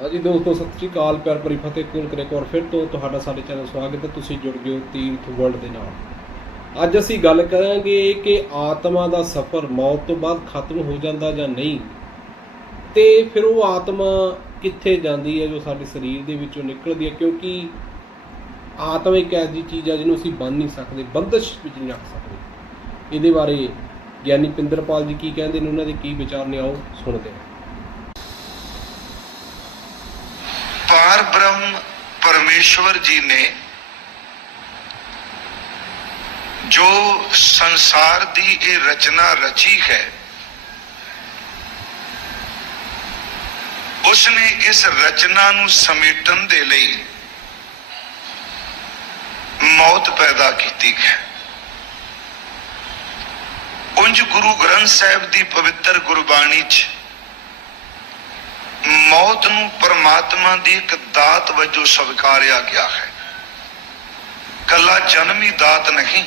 ਹਾਂਜੀ ਦੋਸਤੋ, ਸਤਿ ਸ਼੍ਰੀ ਅਕਾਲ, ਪਿਆਰ ਭਰੀ ਫਤਿਹ, ਕੋਲ ਕਰੇ ਇੱਕ ਵਾਰ ਫਿਰ ਤੋਂ ਤੁਹਾਡਾ ਸਾਡੇ ਚੈਨਲ ਸਵਾਗਤ ਹੈ। ਤੁਸੀਂ ਜੁੜ ਗਏ ਹੋ ਤੀਰਥ ਵਰਲਡ ਦੇ ਨਾਲ। ਅੱਜ ਅਸੀਂ ਗੱਲ ਕਰਾਂਗੇ ਕਿ ਆਤਮਾ ਦਾ ਸਫ਼ਰ ਮੌਤ ਤੋਂ ਬਾਅਦ ਖਤਮ ਹੋ ਜਾਂਦਾ ਜਾਂ ਨਹੀਂ ਤੇ ਫਿਰ ਉਹ ਆਤਮਾ ਕਿੱਥੇ ਜਾਂਦੀ ਹੈ ਜੋ ਸਾਡੇ ਸਰੀਰ ਦੇ ਵਿੱਚੋਂ ਨਿਕਲਦੀ ਹੈ? ਕਿਉਂਕਿ ਆਤਮਾ ਇੱਕ ਐਸੀ ਚੀਜ਼ ਹੈ ਜਿਹਨੂੰ ਅਸੀਂ ਬੰਨ ਨਹੀਂ ਸਕਦੇ, ਬੰਦਸ਼ ਵਿੱਚ ਨਹੀਂ ਰੱਖ ਸਕਦੇ। ਇਹਦੇ ਬਾਰੇ ਗਿਆਨੀ ਪਿੰਦਰਪਾਲ ਜੀ ਕੀ ਕਹਿੰਦੇ ਨੇ? ਉਹਨਾਂ ਦੇ ਕੀ ਵਿਚਾਰ ਨੇ? ਆਓ ਸੁਣਦੇ ਹਾਂ। ਪਾਰ ਪਰਮੇਸ਼ਵਰ ਜੀ ਨੇ ਜੋ ਸੰਸਾਰ ਦੀ ਇਹ ਰਚਨਾ ਰਚੀ ਹੈ ਉਸ ਨੇ ਇਸ ਰਚਨਾ ਨੂੰ ਸਮੇਟਣ ਦੇ ਲਈ ਮੌਤ ਪੈਦਾ ਕੀਤੀ ਹੈ। ਉਂਝ ਗੁਰੂ ਗ੍ਰੰਥ ਸਾਹਿਬ ਦੀ ਪਵਿੱਤਰ ਗੁਰਬਾਣੀ 'ਚ ਮੌਤ ਨੂੰ ਪਰਮਾਤਮਾ ਦੀ ਇੱਕ ਦਾਤ ਵਜੋਂ ਸਵੀਕਾਰਿਆ ਗਿਆ ਹੈ। ਕੱਲਾ ਜਨਮ ਦਾਤ ਨਹੀਂ,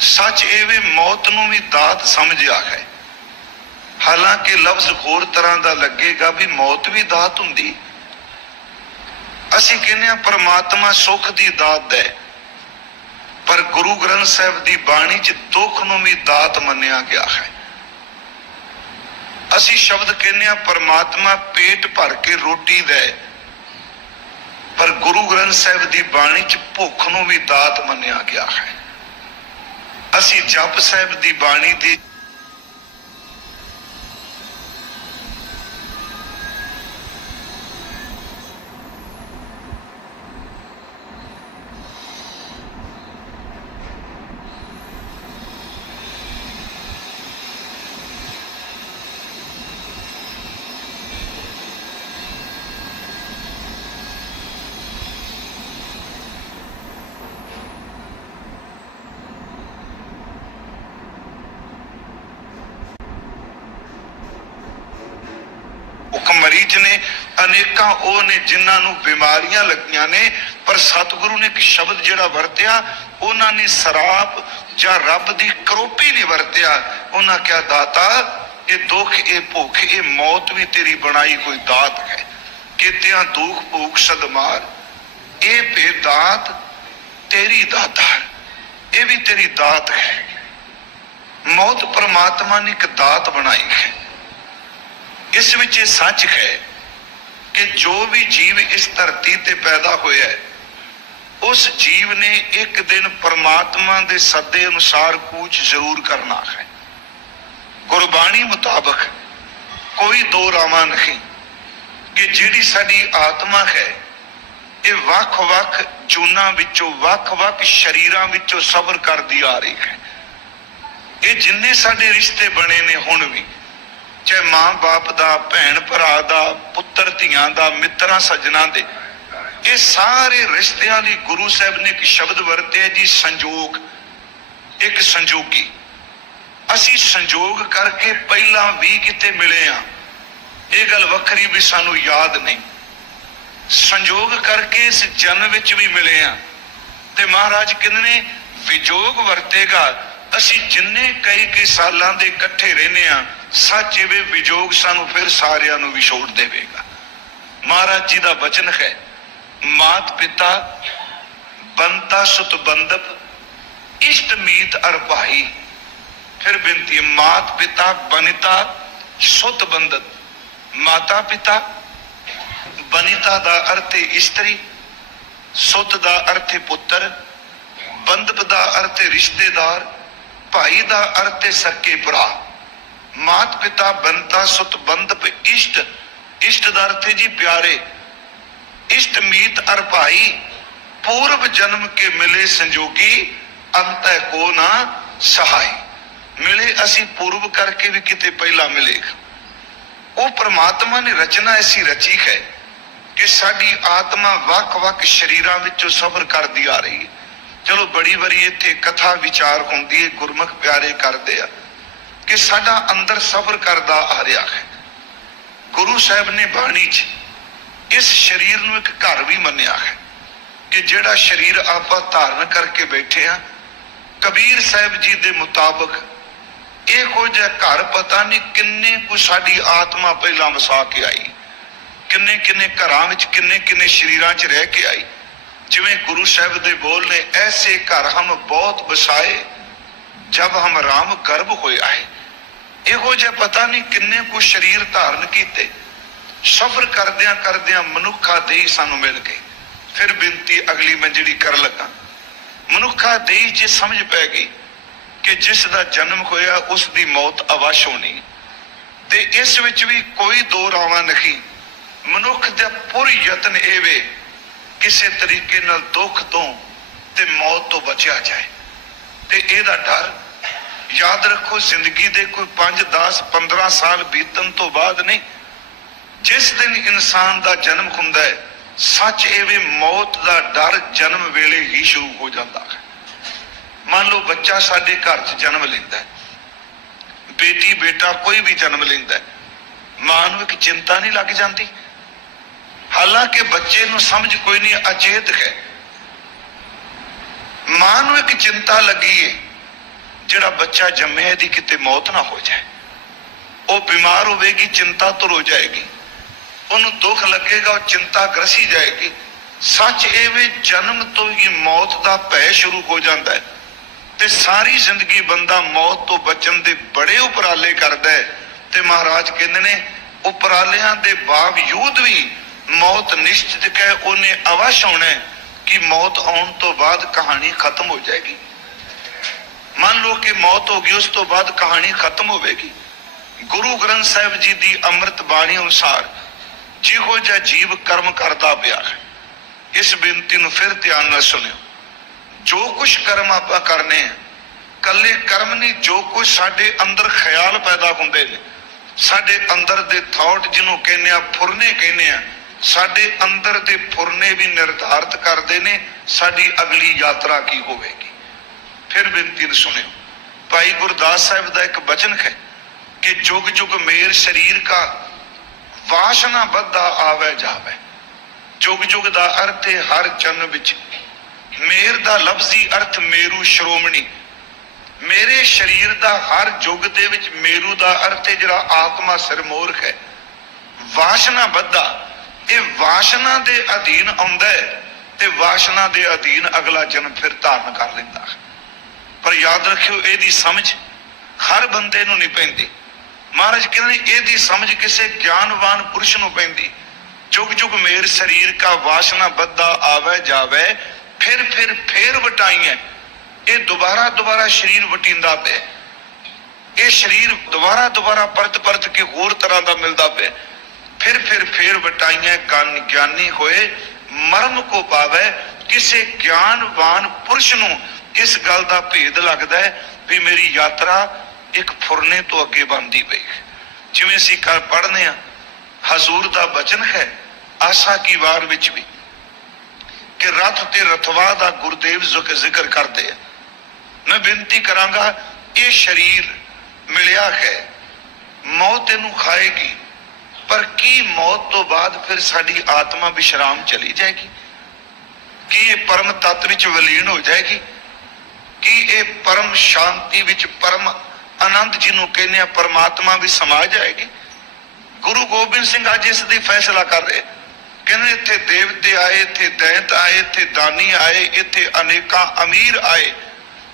ਸੱਚ ਇਹ ਵੀ ਮੌਤ ਨੂੰ ਵੀ ਦਾਤ ਸਮਝਿਆ ਹੈ। ਹਾਲਾਂਕਿ ਲਫ਼ਜ਼ ਹੋਰ ਤਰ੍ਹਾਂ ਦਾ ਲੱਗੇਗਾ ਵੀ ਮੌਤ ਵੀ ਦਾਤ ਹੁੰਦੀ। ਅਸੀਂ ਕਹਿੰਦੇ ਆ ਪਰਮਾਤਮਾ ਸੁੱਖ ਦੀ ਦਾਤ ਹੈ ਪਰ ਗੁਰੂ ਗ੍ਰੰਥ ਸਾਹਿਬ ਦੀ ਬਾਣੀ 'ਚ ਦੁੱਖ ਨੂੰ ਵੀ ਦਾਤ ਮੰਨਿਆ ਗਿਆ ਹੈ। ਅਸੀਂ ਸ਼ਬਦ ਕਹਿੰਦੇ ਆ ਪਰਮਾਤਮਾ ਪੇਟ ਭਰ ਕੇ ਰੋਟੀ ਦੇ। ਪਰ ਗੁਰੂ ਗ੍ਰੰਥ ਸਾਹਿਬ ਦੀ ਬਾਣੀ 'ਚ ਭੁੱਖ ਨੂੰ ਵੀ ਦਾਤ ਮੰਨਿਆ ਗਿਆ ਹੈ। ਅਸੀਂ ਜਪ ਸਾਹਿਬ ਦੀ ਬਾਣੀ ਦੀ ਭੁੱਖ ਮਰੀਜ਼ ਨੇ, ਅਨੇਕਾਂ ਉਹ ਨੇ ਜਿਨ੍ਹਾਂ ਨੂੰ ਬਿਮਾਰੀਆਂ ਲੱਗੀਆਂ ਨੇ, ਪਰ ਸਤਿਗੁਰੂ ਨੇ ਇੱਕ ਸ਼ਬਦ ਜਿਹੜਾ ਵਰਤਿਆ, ਉਹਨਾਂ ਨੇ ਸਰਾਪ ਜਾਂ ਰੱਬ ਦੀ ਕਰੋਪੀ ਨਹੀਂ ਵਰਤਿਆ। ਉਹਨਾਂ ਕਿਹਾ, ਦਾਤਾ, ਇਹ ਦੁੱਖ, ਇਹ ਭੁੱਖ, ਇਹ ਮੌਤ ਵੀ ਤੇਰੀ ਬਣਾਈ ਕੋਈ ਦਾਤ ਹੈ। ਕਿਤਿਆਂ ਦੁੱਖ, ਭੁੱਖ, ਸਦਮਾਰ, ਇਹ ਬੇਦਾਤ ਤੇਰੀ ਦਾਤਾ ਇਹ ਵੀ ਤੇਰੀ ਦਾਤ ਹੈ। ਮੌਤ ਪਰਮਾਤਮਾ ਨੇ ਇੱਕ ਦਾਤ ਬਣਾਈ ਹੈ। ਇਸ ਵਿੱਚ ਇਹ ਸੱਚ ਹੈ ਕਿ ਜੋ ਵੀ ਜੀਵ ਇਸ ਧਰਤੀ ਤੇ ਪੈਦਾ ਹੋਇਆ ਹੈ, ਉਸ ਜੀਵ ਨੇ ਇੱਕ ਦਿਨ ਪਰਮਾਤਮਾ ਦੇ ਸੱਦੇ ਅਨੁਸਾਰ ਕੂਚ ਜ਼ਰੂਰ ਕਰਨਾ ਹੈ। ਗੁਰਬਾਣੀ ਮੁਤਾਬਕ ਕੋਈ ਦੋ ਰਾਵਾਂ ਨਹੀਂ ਕਿ ਜਿਹੜੀ ਸਾਡੀ ਆਤਮਾ ਹੈ, ਇਹ ਵੱਖ-ਵੱਖ ਜੂਨਾਂ ਵਿੱਚੋਂ, ਵੱਖ-ਵੱਖ ਸ਼ਰੀਰਾਂ ਵਿੱਚੋਂ ਸਬਰ ਕਰਦੀ ਆ ਰਹੀ ਹੈ। ਇਹ ਜਿੰਨੇ ਸਾਡੇ ਰਿਸ਼ਤੇ ਬਣੇ ਨੇ ਹੁਣ ਵੀ ਚਾਹੇ ਮਾਂ-ਬਾਪ ਦਾ, ਭੈਣ ਭਰਾ ਦਾ, ਪੁੱਤਰ ਧੀਆਂ ਦਾ, ਮਿੱਤਰਾਂ ਸੱਜਣਾ ਦੇ। ਇਹ ਸਾਰੇ ਰਿਸ਼ਤਿਆਂ ਲਈ ਗੁਰੂ ਸਾਹਿਬ ਨੇ ਇੱਕ ਸ਼ਬਦ ਵਰਤਿਆ ਜੀ, ਸੰਜੋਗ। ਇੱਕ ਸੰਜੋਗੀ। ਅਸੀਂ ਸੰਜੋਗ ਕਰਕੇ ਪਹਿਲਾਂ ਵੀ ਕਿਤੇ ਮਿਲੇ ਆ ਇਹ ਗੱਲ ਵੱਖਰੀ ਵੀ ਸਾਨੂੰ ਯਾਦ ਨਹੀਂ। ਸੰਜੋਗ ਕਰਕੇ ਇਸ ਜਨਮ ਵਿੱਚ ਵੀ ਮਿਲੇ ਆ ਤੇ ਮਹਾਰਾਜ ਕਹਿੰਦੇ ਨੇ, ਵਿਜੋਗ ਵਰਤੇਗਾ। ਅਸੀਂ ਜਿੰਨੇ ਕਈ ਕਈ ਸਾਲਾਂ ਦੇ ਇਕੱਠੇ ਰਹਿੰਦੇ ਆ ਸੱਚ ਇਹ ਵੀ ਵਿਜੋਗ ਸਾਨੂੰ ਫਿਰ ਸਾਰਿਆਂ ਨੂੰ ਵਿਛੋੜ ਦੇਵੇਗਾ। ਮਹਾਰਾਜ ਜੀ ਦਾ ਬਚਨ ਹੈ, ਮਾਤ ਪਿਤਾ ਬੰਤਾ ਸੁਤ ਬੰਦਪ ਇਸ਼ਟ ਮੀਤ ਅਰ ਭਾਈ। ਫਿਰ ਬੇਨਤੀ ਮਾਤ ਪਿਤਾ ਬਨਿਤਾ ਸੁਤ ਬੰਦਤ ਮਾਤਾ ਪਿਤਾ ਬਨਿਤਾ ਦਾ ਅਰਥ ਹੈ ਇਸਤਰੀ, ਸੁਤ ਦਾ ਅਰਥ ਹੈ ਪੁੱਤਰ ਬੰਦਪ ਦਾ ਅਰਥ ਹੈ ਰਿਸ਼ਤੇਦਾਰ, ਭਾਈ ਦਾ ਅਰਥ ਹੈ ਸਕੇ ਭਰਾ। ਮਾਤ ਪਿਤਾ ਬੰਤਾ ਸੁਤ ਬੰਦਪ ਇਸ਼ਟ ਇਸ਼ਟ ਦਾ ਅਰਥ ਹੈ ਜੀ ਪਿਆਰੇ, ਇਸ਼ਟ ਮੀਤ ਅਰ ਭਾਈ, ਪੂਰਵ ਜਨਮ ਕੇ ਮਿਲੇ ਸੰਜੋਗੀ, ਅੰਤੈ ਕੋ ਨਾ ਸਹਾਈ। ਮਿਲੇ ਅਸੀਂ ਪੂਰਵ ਕਰਕੇ ਵੀ ਕਿਤੇ ਪਹਿਲਾਂ ਮਿਲੇ ਉਹ ਪ੍ਰਮਾਤਮਾ ਨੇ ਰਚਨਾ ਐਸੀ ਰਚੀ ਹੈ ਕਿ ਸਾਡੀ ਆਤਮਾ ਵੱਖ-ਵੱਖ ਸ਼ਰੀਰਾਂ ਵਿੱਚੋਂ ਸਫ਼ਰ ਕਰਦੀ ਆ ਰਹੀ ਹੈ। ਚਲੋ ਬੜੀ ਵਾਰੀ ਇੱਥੇ ਕਥਾ ਵਿਚਾਰ ਹੁੰਦੀ ਹੈ, ਗੁਰਮੁਖ ਪਿਆਰੇ ਕਰਦੇ ਆ। ਕਿ ਸਾਡਾ ਅੰਦਰ ਸਫ਼ਰ ਕਰਦਾ ਆ ਰਿਹਾ ਹੈ। ਗੁਰੂ ਸਾਹਿਬ ਨੇ ਬਾਣੀ 'ਚ ਇਸ ਸਰੀਰ ਨੂੰ ਇੱਕ ਘਰ ਵੀ ਮੰਨਿਆ ਹੈ ਕਿ ਜਿਹੜਾ ਸਰੀਰ ਆਪਾਂ ਧਾਰਨ ਕਰਕੇ ਬੈਠੇ ਆ ਕਬੀਰ ਸਾਹਿਬ ਜੀ ਦੇ ਮੁਤਾਬਕ ਇਹੋ ਜਿਹਾ ਘਰ ਪਤਾ ਨਹੀਂ ਕਿੰਨੇ ਕੁ ਸਾਡੀ ਆਤਮਾ ਪਹਿਲਾਂ ਵਸਾ ਕੇ ਆਈ ਕਿੰਨੇ ਕਿੰਨੇ ਘਰਾਂ ਵਿੱਚ ਕਿੰਨੇ ਕਿੰਨੇ ਸ਼ਰੀਰਾਂ 'ਚ ਰਹਿ ਕੇ ਆਈ। ਜਿਵੇਂ ਗੁਰੂ ਸਾਹਿਬ ਦੇ ਬੋਲ ਨੇ, ਐਸੇ ਘਰ ਹਮ ਬਹੁਤ ਵਸਾਏ ਜਬ ਹਮ ਰਾਮ ਗਰਭ ਹੋਏ ਆਏ, ਇਹੋ ਜਿਹਾ ਪਤਾ ਨਹੀਂ ਕਿੰਨੇ ਕੁ ਸ਼ਰੀਰ ਧਾਰਨ ਕੀਤੇ। ਸਫਰ ਕਰਦਿਆਂ ਕਰਦਿਆਂ ਮਨੁੱਖਾ ਦੇਹ ਸਾਨੂੰ ਮਿਲ ਗਈ ਫਿਰ ਬੇਨਤੀ ਅਗਲੀ ਮੈਂ ਜਿਹੜੀ ਲੱਗਾ। ਮਨੁੱਖਾ ਦੇਹ 'ਚ ਸਮਝ ਪੈ ਗਈ ਕਿ ਜਿਸ ਦਾ ਜਨਮ ਹੋਇਆ ਉਸ ਦੀ ਮੌਤ ਅਵਸ਼ ਹੋਣੀ। ਤੇ ਇਸ ਵਿੱਚ ਵੀ ਕੋਈ ਦੋ ਰਾਵਾਂ ਨਹੀਂ। ਮਨੁੱਖ ਦਾ ਪੁਰ ਯਤਨ ਇਹ ਵੇ, ਕਿਸੇ ਤਰੀਕੇ ਨਾਲ ਦੁੱਖ ਤੋਂ ਤੇ ਮੌਤ ਤੋਂ ਬਚਿਆ ਜਾਏ। ਤੇ ਇਹਦਾ ਡਰ। ਯਾਦ ਰੱਖੋ, ਜ਼ਿੰਦਗੀ ਦੇ ਕੋਈ 5 10 15 ਸਾਲ ਬੀਤਣ ਤੋਂ ਬਾਅਦ ਨਹੀਂ, ਜਿਸ ਦਿਨ ਇਨਸਾਨ ਦਾ ਜਨਮ ਹੁੰਦਾ ਹੈ, ਸੱਚ ਇਹ ਵੀ ਮੌਤ ਦਾ ਡਰ ਜਨਮ ਵੇਲੇ ਹੀ ਸ਼ੁਰੂ ਹੋ ਜਾਂਦਾ ਹੈ। ਮੰਨ ਲਓ ਬੱਚਾ ਸਾਡੇ ਘਰ 'ਚ ਜਨਮ ਲੈਂਦਾ ਹੈ। ਬੇਟੀ, ਬੇਟਾ ਕੋਈ ਵੀ ਜਨਮ ਲੈਂਦਾ ਹੈ। ਮਾਂ ਨੂੰ ਇੱਕ ਚਿੰਤਾ ਨਹੀਂ ਲੱਗ ਜਾਂਦੀ। ਹਾਲਾਂਕਿ ਬੱਚੇ ਨੂੰ ਸਮਝ ਕੋਈ ਨਹੀਂ, ਅਚੇਤ ਹੈ। ਮਾਂ ਨੂੰ ਇੱਕ ਚਿੰਤਾ ਲੱਗੀ ਏ, ਜਿਹੜਾ ਬੱਚਾ ਜੰਮਿਆ ਦੀ ਕਿਤੇ ਮੌਤ ਨਾ ਹੋ ਜਾਏ। ਉਹ ਬਿਮਾਰ ਹੋਵੇਗੀ, ਚਿੰਤਾ ਤੁਰ ਹੋ ਜਾਏਗੀ। ਉਹਨੂੰ ਦੁੱਖ ਲੱਗੇਗਾ, ਉਹ ਚਿੰਤਾ ਗ੍ਰਸੀ ਜਾਏਗੀ। ਸੱਚ ਇਹ ਵੀ, ਜਨਮ ਤੋਂ ਹੀ ਮੌਤ ਦਾ ਭੈ ਸ਼ੁਰੂ ਹੋ ਜਾਂਦਾ ਹੈ। ਤੇ ਸਾਰੀ ਜ਼ਿੰਦਗੀ ਬੰਦਾ ਮੌਤ ਤੋਂ ਬਚਣ ਦੇ ਬੜੇ ਉਪਰਾਲੇ ਕਰਦਾ ਹੈ। ਤੇ ਮਹਾਰਾਜ ਕਹਿੰਦੇ ਨੇ, ਉਪਰਾਲਿਆਂ ਦੇ ਬਾਵਜੂਦ ਵੀ ਮੌਤ ਨਿਸ਼ਚਿਤ ਹੈ, ਉਹਨੇ ਅਵਸ਼ ਹੋਣਾ ਹੈ। ਕਿ ਮੌਤ ਆਉਣ ਤੋਂ ਬਾਅਦ ਕਹਾਣੀ ਖਤਮ ਹੋ ਜਾਏਗੀ। ਮੰਨ ਲਓ ਕਿ ਮੌਤ ਹੋ ਗਈ, ਉਸ ਤੋਂ ਬਾਅਦ ਕਹਾਣੀ ਖਤਮ ਹੋਵੇਗੀ। ਗੁਰੂ ਗ੍ਰੰਥ ਸਾਹਿਬ ਜੀ ਦੀ ਅੰਮ੍ਰਿਤ ਬਾਣੀ ਅਨੁਸਾਰ ਜਿਹੋ ਜਿਹਾ ਜੀਵ ਕਰਮ ਕਰਦਾ ਪਿਆ ਹੈ, ਇਸ ਬੇਨਤੀ ਨੂੰ ਫਿਰ ਧਿਆਨ ਨਾਲ ਸੁਣਿਓ। ਜੋ ਕੁਝ ਕਰਮ ਆਪਾਂ ਕਰਨੇ ਆ ਕੱਲੇ ਕਰਮ ਨਹੀਂ, ਜੋ ਕੁਝ ਸਾਡੇ ਅੰਦਰ ਖਿਆਲ ਪੈਦਾ ਹੁੰਦੇ ਨੇ, ਸਾਡੇ ਅੰਦਰ ਦੇ ਥਾਟ ਜਿਹਨੂੰ ਕਹਿੰਦੇ ਆ, ਫੁਰਨੇ ਕਹਿੰਦੇ ਆ ਸਾਡੇ ਅੰਦਰ ਦੇ ਫੁਰਨੇ ਵੀ ਨਿਰਧਾਰਤ ਕਰਦੇ ਨੇ, ਸਾਡੀ ਅਗਲੀ ਯਾਤਰਾ ਕੀ ਹੋਵੇਗੀ? ਫਿਰ ਬੇਨਤੀ ਨੂੰ ਸੁਣਿਓ, ਭਾਈ ਗੁਰਦਾਸ ਸਾਹਿਬ ਦਾ ਇੱਕ ਬਚਨ ਹੈ ਕਿ ਜੁਗ ਜੁਗ ਮੇਰ ਸਰੀਰ ਕਾ ਵਾਸ਼ਨਾ ਬੱਧਾ ਆਵੇ ਜਾਵੇ। ਜੁਗ ਜੁਗ ਦਾ ਅਰਥ ਹੈ ਹਰ ਚੰਨ ਵਿੱਚ। ਮੇਰ ਦਾ ਲਫ਼ਜ਼ੀ ਅਰਥ ਮੇਰੂ ਸ਼੍ਰੋਮਣੀ। ਮੇਰੇ ਸਰੀਰ ਦਾ ਹਰ ਯੁੱਗ ਦੇ ਵਿੱਚ ਮੇਰੂ ਦਾ ਅਰਥ ਹੈ ਜਿਹੜਾ ਆਤਮਾ ਸਿਰਮੋਰ ਹੈ। ਵਾਸ਼ਨਾ ਬੱਧਾ ਇਹ ਵਾਸ਼ਨਾ ਦੇ ਅਧੀਨ ਆਉਂਦਾ ਹੈ ਤੇ ਵਾਸ਼ਨਾ ਦੇ ਅਧੀਨ ਅਗਲਾ ਜਨਮ ਫਿਰ ਧਾਰਨ ਕਰ ਲੈਂਦਾ ਹੈ। ਪਰ ਯਾਦ ਰੱਖਿਓ, ਇਹਦੀ ਸਮਝ ਹਰ ਬੰਦੇ ਨੂੰ ਨਹੀਂ ਪੈਂਦੀ। ਮਹਾਰਾਜ ਕਹਿੰਦੇ ਇਹਦੀ ਸਮਝ ਕਿਸੇ ਗਿਆਨਵਾਨ ਪੁਰਸ਼ ਨੂੰ ਪੈਂਦੀ। ਜੁਗ ਜੁਗ ਮੇਰ ਸਰੀਰ ਕਾ ਵਾਸ਼ਨਾ ਬੱਧਾ ਆਵੇ ਜਾਵੇ, ਫਿਰ ਫਿਰ ਫੇਰ ਵਟਾਈਆਂ ਇਹ ਦੁਬਾਰਾ ਦੁਬਾਰਾ ਸਰੀਰ ਵਟਿੰਦਾ ਪਿਆ। ਇਹ ਸਰੀਰ ਦੁਬਾਰਾ ਦੁਬਾਰਾ ਪਰਤ ਪਰਤ ਕੇ ਹੋਰ ਤਰ੍ਹਾਂ ਦਾ ਮਿਲਦਾ ਪਿਆ। ਫਿਰ ਫਿਰ ਫੇਰ ਵਟਾਈਆਂ ਗਨ ਗਿਆਨੀ ਹੋਏ, ਮਰਮ ਕੋ ਪਾਵੇ, ਕਿਸੇ ਗਿਆਨਵਾਨ ਪੁਰਸ਼ ਨੂੰ ਇਸ ਗੱਲ ਦਾ ਭੇਦ ਲੱਗਦਾ ਹੈ ਵੀ ਮੇਰੀ ਯਾਤਰਾ ਇੱਕ ਫੁਰਨੇ ਤੋਂ ਅੱਗੇ ਬਣਦੀ ਪਈ ਜਿਵੇਂ ਅਸੀਂ ਕੱਲ ਪੜ੍ਹਨੇ ਆ, ਹਜ਼ੂਰ ਦਾ ਬਚਨ ਹੈ, ਆਸਾ ਕੀ ਵਾਰ ਵਿੱਚ ਵੀ, ਕਿ ਰਥ ਤੇ ਰਥਵਾ ਦਾ ਗੁਰਦੇਵ ਜ਼ਿਕ- ਜ਼ਿਕਰ ਕਰਦੇ ਆ। ਮੈਂ ਬੇਨਤੀ ਕਰਾਂਗਾ, ਇਹ ਸਰੀਰ ਮਿਲਿਆ ਹੈ, ਮੌਤ ਇਹਨੂੰ ਖਾਏਗੀ। ਪਰ ਕੀ ਮੌਤ ਤੋਂ ਬਾਅਦ ਫਿਰ ਸਾਡੀ ਆਤਮਾ ਵਿਸ਼ਰਾਮ ਚਲੀ ਜਾਏਗੀ? ਕੀ ਇਹ ਪਰਮ ਤੱਤ ਵਿੱਚ ਵਿਲੀਨ ਹੋ ਜਾਏਗੀ? ਕੀ ਇਹ ਪਰਮ ਸ਼ਾਂਤੀ ਵਿੱਚ, ਪਰਮ ਆਨੰਦ ਜਿਹਨੂੰ ਕਹਿੰਦੇ ਆ, ਪਰਮਾਤਮਾ ਵੀ ਸਮਾ ਜਾਏਗੀ? ਗੁਰੂ ਗੋਬਿੰਦ ਸਿੰਘ ਅੱਜ ਇਸ ਦੀ ਫੈਸਲਾ ਕਰ ਰਹੇ ਕਹਿੰਦੇ ਇੱਥੇ ਦੇਵਤੇ ਆਏ, ਇੱਥੇ ਦੈਂਤ ਆਏ, ਇੱਥੇ ਦਾਨੀ ਆਏ, ਇੱਥੇ ਅਨੇਕਾਂ ਅਮੀਰ ਆਏ।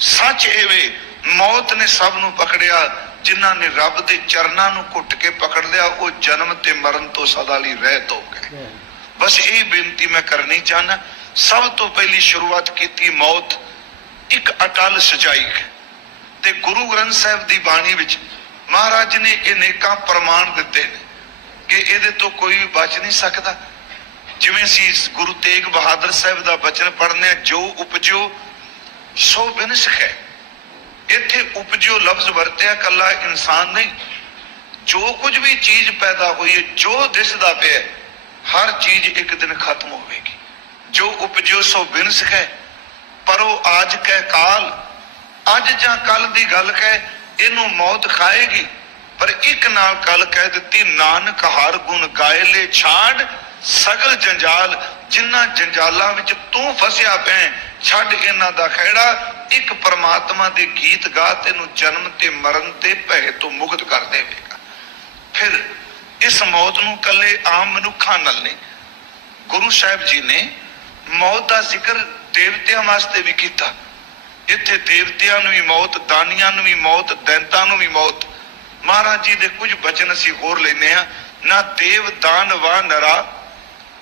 ਸੱਚ ਇਹ ਵੇ, ਮੌਤ ਨੇ ਸਭ ਨੂੰ ਪਕੜਿਆ ਜਿਨ੍ਹਾਂ ਨੇ ਰੱਬ ਦੇ ਚਰਨਾਂ ਨੂੰ ਘੁੱਟ ਕੇ ਪਕੜ ਲਿਆ ਉਹ ਜਨਮ ਤੇ ਮਰਨ ਤੋਂ ਸਦਾ ਲਈ ਰਹਿਤ ਹੋ ਗਏ। ਬਸ ਇਹ ਬੇਨਤੀ ਮੈਂ ਕਰਨੀ ਚਾਹਨਾ ਸਭ ਤੋਂ ਪਹਿਲੀ ਸ਼ੁਰੂਆਤ ਕੀਤੀ ਮੌਤ ਇੱਕ ਅਟਲ ਸਚਾਈ ਹੈ। ਤੇ ਗੁਰੂ ਗ੍ਰੰਥ ਸਾਹਿਬ ਦੀ ਬਾਣੀ ਵਿੱਚ ਮਹਾਰਾਜ ਨੇ ਅਨੇਕਾਂ ਪ੍ਰਮਾਣ ਦਿੱਤੇ ਨੇ ਕਿ ਇਹਦੇ ਤੋਂ ਕੋਈ ਵੀ ਬਚ ਨਹੀਂ ਸਕਦਾ। ਜਿਵੇਂ ਅਸੀਂ ਗੁਰੂ ਤੇਗ ਬਹਾਦਰ ਸਾਹਿਬ ਦਾ ਬਚਨ ਪੜ੍ਹਨੇ ਜੋ ਉਪਜੋ ਸੋ ਬਿਨਸ ਹੈ। ਇੱਥੇ ਉਪਜਿਓ ਲਫ਼ਜ਼ ਵਰਤਿਆ ਕੱਲਾ ਇਨਸਾਨ ਨਹੀਂ। ਜੋ ਕੁਝ ਵੀ ਚੀਜ਼ ਪੈਦਾ ਹੋਈ ਹੈ, ਜੋ ਦਿਸਦਾ ਪਿਆ ਹਰ ਚੀਜ਼ ਇੱਕ ਦਿਨ ਖਤਮ ਹੋਵੇਗੀ। ਜੋ ਉਪਜੋ ਸੋ ਬਿਨਸ ਹੈ, ਪਰ ਆਜ ਕੈ ਕਾਲ, ਅੱਜ ਜਾਂ ਕੱਲ ਦੀ ਗੱਲ ਕਹਿ, ਇਹਨੂੰ ਮੌਤ ਖਾਏਗੀ। ਪਰ ਇੱਕ ਨਾਲ ਕੱਲ ਕਹਿ ਦਿੱਤੀ, ਨਾਨਕ ਹਰ ਗੁਣ ਗਾਇਲੇ ਲੈ ਛਾੜ, ਸਗਲ ਜੰਜਾਲ ਜਿਨ੍ਹਾਂ ਜੰਜਾਲਾਂ ਵਿੱਚ ਤੂੰ ਫਸਿਆ ਪੈ ਛੱਡ ਇਹਨਾਂ ਦਾ ਖਹਿੜਾ ਇੱਕ ਪਰਮਾਤਮਾ ਦੇ ਗੀਤ ਗਾ ਤੈਨੂੰ ਜਨਮ ਤੇ ਮਰਨ ਤੇ ਭੈ ਤੋਂ ਮੁਕਤ ਕਰ ਦੇਵੇਗਾ। ਫਿਰ ਇਸ ਮੌਤ ਨੂੰ ਕੱਲੇ ਆਮ ਮਨੁੱਖਾਂ ਨਾਲ ਨਹੀਂ, ਗੁਰੂ ਸਾਹਿਬ ਜੀ ਨੇ ਮੌਤ ਦਾ ਜ਼ਿਕਰ ਦੇਵਤਿਆਂ ਵਾਸਤੇ ਵੀ ਕੀਤਾ। ਇੱਥੇ ਦੇਵਤਿਆਂ ਨੂੰ ਵੀ ਮੌਤ, ਦਾਨੀਆਂ ਨੂੰ ਵੀ ਮੌਤ, ਦੈਂਤਾਂ ਨੂੰ ਵੀ ਮੌਤ। ਮਹਾਰਾਜ ਜੀ ਦੇ ਕੁਝ ਬਚਨ ਅਸੀਂ ਹੋਰ ਲੈਨੇ ਆ ਨਾ ਦੇਵ ਦਾਨ ਵਾ ਨਰਾ,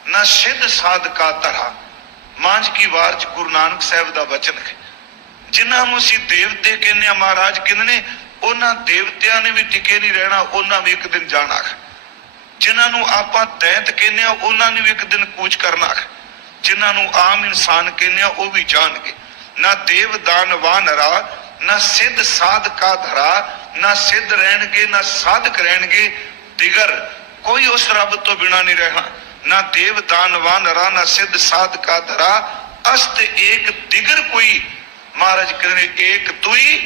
ਨਾ ਸਿੱਧ ਸਾਧਕਾ ਤਰਾ ਮਾਂਝ ਕੀ ਵਾਰ ਚ ਗੁਰੂ ਨਾਨਕ ਸਾਹਿਬ ਦਾ ਬਚਨ ਹੈ। ਜਿਨ੍ਹਾਂ ਨੂੰ ਅਸੀਂ ਦੇਵਤੇ ਕਹਿੰਦੇ ਆ ਮਹਾਰਾਜ ਕਹਿੰਦੇ ਨੇ, ਉਹਨਾਂ ਦੇਵਤਿਆਂ ਨੇ ਵੀ ਟਿਕੇ ਨਹੀਂ ਰਹਿਣਾ, ਉਹਨਾਂ ਵੀ ਇੱਕ ਦਿਨ ਜਾਣਾ ਹੈ। ਜਿਨ੍ਹਾਂ ਨੂੰ ਆਪਾਂ ਦੈਂਤ ਕਹਿੰਦੇ ਆ ਉਹਨਾਂ ਨੇ ਵੀ ਇੱਕ ਦਿਨ ਕੂਚ ਕਰਨਾ ਹੈ। ਜਿਨ੍ਹਾਂ ਨੂੰ ਆਮ ਇਨਸਾਨ ਕਹਿੰਦੇ ਆ ਉਹ ਵੀ ਜਾਣਗੇ। ਨਾ ਦੇਵ ਦਾਨਵਾਨ ਰਾ, ਨਾ ਸਿੱਧ ਸਾਧਕਾ ਧਰਾ, ਨਾ ਸਿੱਧ ਰਹਿਣਗੇ, ਨਾ ਸਾਧਕ ਰਹਿਣਗੇ, ਦਿਗਰ ਕੋਈ ਉਸ ਰੱਬ ਤੋਂ ਬਿਨਾ ਨਹੀਂ ਰਹਿਣਾ। ਨਾ ਦੇਵ ਦਾਨਵਾਨ ਰਾ, ਨਾ ਸਿੱਧ ਸਾਧਕਾ ਧਰਾ, ਅਸਤ ਏਕ ਦਿਗਰ ਕੋਈ ਮਹਾਰਾਜ ਕਹਿੰਦੇ ਨੇ ਏਕ ਤੁਈ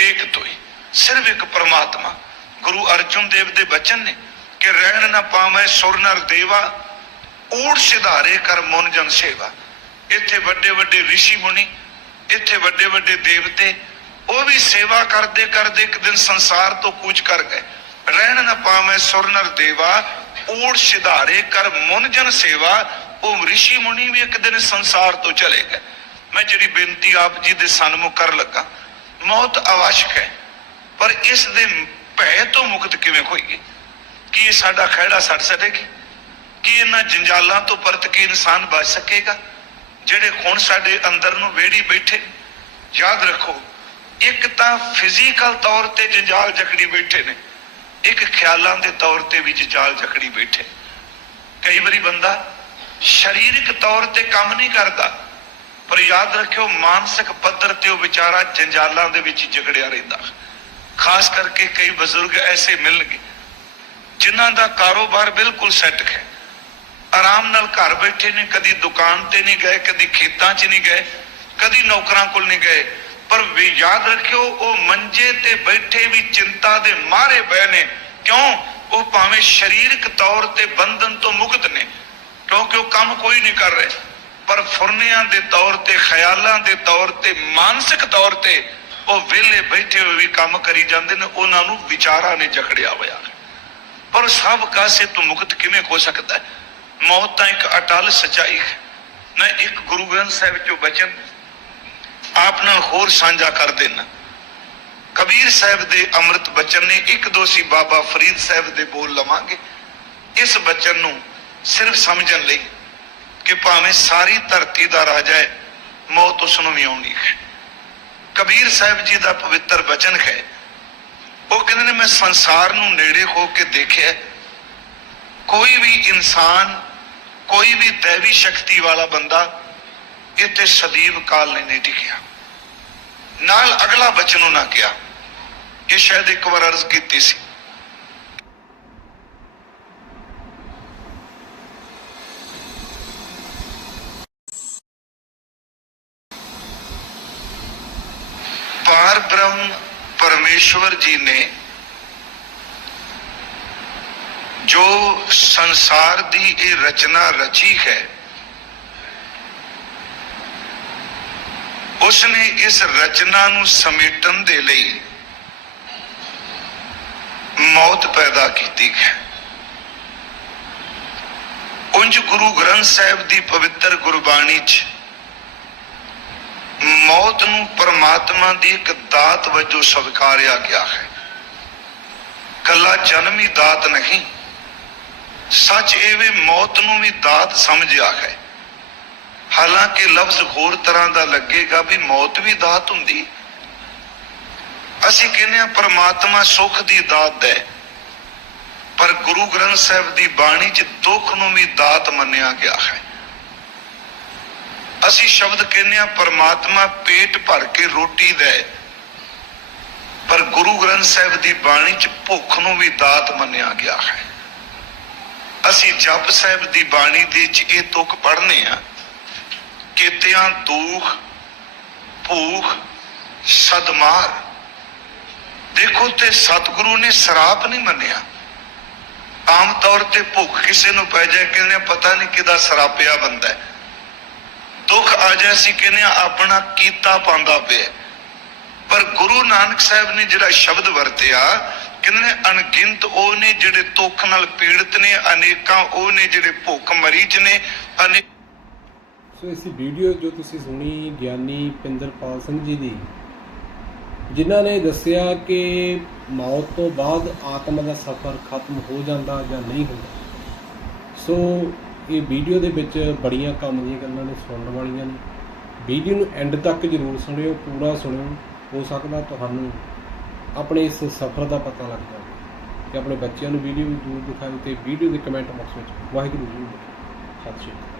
ਏਕ ਤੁਈ ਸਿਰਫ ਇੱਕ ਪਰਮਾਤਮਾ ਗੁਰੂ ਅਰਜਨ ਦੇਵ ਦੇ ਬਚਨ ਨੇ ਕਿ ਰਹਿਣ ਨਾ ਪਾਵੇਂ ਸੁਰ ਨਰ ਦੇਵਾ ਊੜ ਸਿਧਾਰੇ ਕਰ ਮਨ ਜਨ ਸੇਵਾ ਇੱਥੇ ਵੱਡੇ ਵੱਡੇ ઋષਿ ਮੁਨੀ ਇੱਥੇ ਵੱਡੇ ਵੱਡੇ ਦੇਵਤੇ ਉਹ ਵੀ ਸੇਵਾ ਕਰਦੇ ਕਰਦੇ ਇੱਕ ਦਿਨ ਸੰਸਾਰ ਤੋਂ ਕੂਚ ਕਰ ਗਏ ਰਹਿਣ ਨਾ ਪਾਵੇਂ ਸੁਰ ਨਰ ਦੇਵਾ ਊੜ ਸਿਧਾਰੇ ਕਰ ਮਨ ਜਨ ਸੇਵਾ ਉਹ ઋષਿ ਮੁਨੀ ਵੀ ਇੱਕ ਦਿਨ ਇਸ ਸੰਸਾਰ ਤੋਂ ਚਲੇ ਗਏ ਮੈਂ ਜਿਹੜੀ ਬੇਨਤੀ ਆਪ ਜੀ ਦੇ ਸਨਮੁਖ ਕਰ ਲੱਗਾ, ਮੌਤ ਆਵਸ਼ਕ ਹੈ, ਪਰ ਇਸ ਦੇ ਭੈ ਤੋਂ ਮੁਕਤ ਕਿਵੇਂ ਹੋਈਏ? ਕੀ ਇਹ ਸਾਡਾ ਖਹਿੜਾ ਛੱਡ ਸਕੇਗੀ ਕੀ ਇਹਨਾਂ ਜੰਜਾਲਾਂ ਤੋਂ ਪਰਤ ਕੇ ਇਨਸਾਨ ਬਚ ਸਕੇਗਾ, ਜਿਹੜੇ ਹੁਣ ਸਾਡੇ ਅੰਦਰ ਨੂੰ ਵੇੜੀ ਬੈਠੇ? ਯਾਦ ਰੱਖੋ, ਇੱਕ ਤਾਂ ਫਿਜ਼ੀਕਲ ਤੌਰ ਤੇ ਜੰਜਾਲ ਜਕੜੀ ਬੈਠੇ ਨੇ, ਇੱਕ ਖਿਆਲਾਂ ਦੇ ਤੌਰ ਤੇ ਵੀ ਜੰਜਾਲ ਜਕੜੀ ਬੈਠੇ। ਕਈ ਵਾਰੀ ਬੰਦਾ ਸਰੀਰਕ ਤੌਰ ਤੇ ਕੰਮ ਨਹੀਂ ਕਰਦਾ ਪਰ ਯਾਦ ਰੱਖਿਓ, ਮਾਨਸਿਕ ਪੱਧਰ ਤੇ ਉਹ ਵਿਚਾਰਾ ਜੰਜਾਲਾਂ ਦੇ ਵਿੱਚ ਹੀ ਜਕੜਿਆ ਰਹਿੰਦਾ। ਖਾਸ ਕਰਕੇ ਕਈ ਬਜ਼ੁਰਗ ਐਸੇ ਮਿਲਣਗੇ, ਜਿਨ੍ਹਾਂ ਦਾ ਕਾਰੋਬਾਰ ਬਿਲਕੁਲ ਸੈੱਟ ਹੈ। ਆਰਾਮ ਨਾਲ ਘਰ ਬੈਠੇ ਨੇ, ਕਦੀ ਦੁਕਾਨ ਤੇ ਨਹੀਂ ਗਏ, ਕਦੀ ਖੇਤਾਂ 'ਚ ਨਹੀਂ ਗਏ, ਕਦੀ ਨੌਕਰਾਂ ਕੋਲ ਨਹੀਂ ਗਏ। ਪਰ ਵੀ ਯਾਦ ਰੱਖਿਓ, ਉਹ ਮੰਜੇ ਤੇ ਬੈਠੇ ਵੀ ਚਿੰਤਾ ਦੇ ਮਾਰੇ ਪਏ ਨੇ। ਕਿਉਂ? ਉਹ ਭਾਵੇਂ ਸਰੀਰਕ ਤੌਰ ਤੇ ਬੰਧਨ ਤੋਂ ਮੁਕਤ ਨੇ, ਕਿਉਂਕਿ ਉਹ ਕੰਮ ਕੋਈ ਨਹੀਂ ਕਰ ਰਹੇ। ਪਰ ਫੁਰਨਿਆਂ ਦੇ ਤੌਰ ਤੇ, ਖਿਆਲਾਂ ਦੇ ਤੌਰ ਤੇ, ਮਾਨਸਿਕ ਤੌਰ ਤੇ ਉਹ ਵਿਹਲੇ ਬੈਠੇ ਹੋਏ ਵੀ ਕੰਮ ਕਰੀ ਜਾਂਦੇ ਨੇ, ਉਹਨਾਂ ਨੂੰ ਵਿਚਾਰਾਂ ਨੇ ਜਕੜਿਆ ਹੋਇਆ ਪਰ ਸਭ ਕਾਸੇ ਤੋਂ ਮੁਕਤ ਕਿਵੇਂ ਹੋ ਸਕਦਾ ਹੈ? ਮੌਤ ਤਾਂ ਇੱਕ ਅਟਲ ਸਚਾਈ ਹੈ। ਮੈਂ ਇੱਕ ਗੁਰੂ ਗ੍ਰੰਥ ਸਾਹਿਬ ਚੋਂ ਬਚਨ ਆਪ ਨਾਲ ਹੋਰ ਸਾਂਝਾ ਕਰ ਦੇਣਾ ਕਬੀਰ ਸਾਹਿਬ ਦੇ ਅੰਮ੍ਰਿਤ ਬਚਨ ਨੇ ਇੱਕ ਦੋ ਸੀ ਬਾਬਾ ਫਰੀਦ ਸਾਹਿਬ ਦੇ ਬੋਲ ਲਵਾਂਗੇ। ਇਸ ਬਚਨ ਨੂੰ ਸਿਰਫ ਸਮਝਣ ਲਈ ਕਿ ਭਾਵੇਂ ਸਾਰੀ ਧਰਤੀ ਦਾ ਰਾਜਾ ਹੈ ਮੌਤ ਉਸ ਨੂੰ ਵੀ ਆਉਣੀ ਹੈ। ਕਬੀਰ ਸਾਹਿਬ ਜੀ ਦਾ ਪਵਿੱਤਰ ਬਚਨ ਹੈ। ਉਹ ਕਹਿੰਦੇ ਨੇ, ਮੈਂ ਸੰਸਾਰ ਨੂੰ ਨੇੜੇ ਹੋ ਕੇ ਦੇਖਿਆ। ਕੋਈ ਵੀ ਇਨਸਾਨ, ਕੋਈ ਵੀ ਦੇਵੀ ਸ਼ਕਤੀ ਵਾਲਾ ਬੰਦਾ ਇੱਥੇ ਸਦੀਵ ਕਾਲ ਲਈ ਨਹੀਂ ਟਿਕਿਆ। ਨਾਲ ਅਗਲਾ ਬਚਨ ਉਹਨਾਂ ਕਿਹਾ। ਇਹ ਸ਼ਾਇਦ ਇੱਕ ਵਾਰ ਅਰਜ਼ ਕੀਤੀ ਸੀ ਪਾਰ ਬ੍ਰਹਮ ਪਰਮੇਸ਼ਵਰ ਜੀ ਨੇ ਜੋ ਸੰਸਾਰ ਦੀ ਇਹ ਰਚਨਾ ਰਚੀ ਹੈ ਉਸ ਨੇ ਇਸ ਰਚਨਾ ਨੂੰ ਸਮੇਟਣ ਦੇ ਲਈ ਮੌਤ ਪੈਦਾ ਕੀਤੀ ਹੈ। ਉਂਝ ਗੁਰੂ ਗ੍ਰੰਥ ਸਾਹਿਬ ਦੀ ਪਵਿੱਤਰ ਗੁਰਬਾਣੀ 'ਚ ਮੌਤ ਨੂੰ ਪਰਮਾਤਮਾ ਦੀ ਇੱਕ ਦਾਤ ਵਜੋਂ ਸਵੀਕਾਰਿਆ ਗਿਆ ਹੈ। ਕੱਲਾ ਜਨਮ ਹੀ ਦਾਤ ਨਹੀਂ, ਸੱਚ ਇਹ ਵੀ ਮੌਤ ਨੂੰ ਵੀ ਦਾਤ ਸਮਝਿਆ ਹੈ। ਹਾਲਾਂਕਿ ਲਫ਼ਜ਼ ਹੋਰ ਤਰ੍ਹਾਂ ਦਾ ਲੱਗੇਗਾ ਵੀ ਮੌਤ ਵੀ ਦਾਤ ਹੁੰਦੀ। ਅਸੀਂ ਕਹਿੰਦੇ ਆ ਪਰਮਾਤਮਾ ਸੁੱਖ ਦੀ ਦਾਤ ਹੈ, ਪਰ ਗੁਰੂ ਗ੍ਰੰਥ ਸਾਹਿਬ ਦੀ ਬਾਣੀ 'ਚ ਦੁੱਖ ਨੂੰ ਵੀ ਦਾਤ ਮੰਨਿਆ ਗਿਆ ਹੈ। ਅਸੀਂ ਸ਼ਬਦ ਕਹਿੰਦੇ ਆ ਪਰਮਾਤਮਾ ਪੇਟ ਭਰ ਕੇ ਰੋਟੀ ਦੇ। ਪਰ ਗੁਰੂ ਗ੍ਰੰਥ ਸਾਹਿਬ ਦੀ ਬਾਣੀ 'ਚ ਭੁੱਖ ਨੂੰ ਵੀ ਦਾਤ ਮੰਨਿਆ ਗਿਆ ਹੈ। ਅਸੀਂ ਜਪ ਸਾਹਿਬ ਦੀ ਬਾਣੀ ਦੇ 'ਚ ਇਹ ਤੁਕ ਪੜ੍ਹਨੇ ਆ ਕਿਤਿਆਂ ਦੂਖ ਭੂਖ, ਸਦਮਾਰ। ਦੇਖੋ ਤੇ ਸਤਿਗੁਰੂ ਨੇ ਸਰਾਪ ਨਹੀਂ ਮੰਨਿਆ। ਆਮ ਤੌਰ ਤੇ ਭੁੱਖ ਕਿਸੇ ਨੂੰ ਪੈ ਜਾਏ, ਕਹਿੰਦੇ ਪਤਾ ਨਹੀਂ ਕਿਹਦਾ ਸਰਾਪਿਆ ਬੰਦਾ ਹੈ। ਦੁੱਖ ਆ ਜਾਏ, ਅਸੀਂ ਕਹਿੰਦੇ ਆ ਆਪਣਾ ਕੀਤਾ ਪਾਉਂਦਾ ਪਿਆ ਪਰ ਗੁਰੂ ਨਾਨਕ ਸਾਹਿਬ ਨੇ ਜਿਹੜਾ ਸ਼ਬਦ ਵਰਤਿਆ, ਕਹਿੰਦੇ ਨੇ, ਅਣਗਿਣਤ ਉਹ ਨੇ ਜਿਹੜੇ ਦੁੱਖ ਨਾਲ ਪੀੜਤ ਨੇ, ਅਨੇਕਾਂ ਉਹ ਨੇ ਜਿਹੜੇ ਭੁੱਖ ਮਰੀਜ਼ ਨੇ, ਅਨੇ ਸੋ ਇਸ ਵੀਡੀਓ ਜੋ ਤੁਸੀਂ ਸੁਣੀ ਗਿਆਨੀ ਪਿੰਦਰਪਾਲ ਸਿੰਘ ਜੀ ਦੀ, ਜਿਨ੍ਹਾਂ ਨੇ ਦੱਸਿਆ ਕਿ ਮੌਤ ਤੋਂ ਬਾਅਦ ਆਤਮਾ ਦਾ ਸਫ਼ਰ ਖਤਮ ਹੋ ਜਾਂਦਾ ਜਾਂ ਨਹੀਂ ਹੁੰਦਾ। ਸੋ ਇਹ ਵੀਡੀਓ ਦੇ ਵਿੱਚ ਬੜੀਆਂ ਕੰਮ ਦੀਆਂ ਗੱਲਾਂ ਨੇ, ਸੁਣਨ ਵਾਲੀਆਂ ਨੇ। ਵੀਡੀਓ ਨੂੰ ਐਂਡ ਤੱਕ ਜ਼ਰੂਰ ਸੁਣਿਓ, ਪੂਰਾ ਸੁਣਿਓ। ਹੋ ਸਕਦਾ ਤੁਹਾਨੂੰ ਆਪਣੇ ਇਸ ਸਫ਼ਰ ਦਾ ਪਤਾ ਲੱਗ ਜਾਵੇ ਕਿ ਆਪਣੇ ਬੱਚਿਆਂ ਨੂੰ ਵੀਡੀਓ ਵੀ ਜ਼ਰੂਰ ਦਿਖਾਓ ਤੇ ਵੀਡੀਓ ਦੇ ਕਮੈਂਟ ਬਾਕਸ ਵਿੱਚ ਵਾਹਿਗੁਰੂ ਜੀ ਨੂੰ ਲਿਖੋ। ਸਤਿ ਸ਼੍ਰੀ ਅਕਾਲ।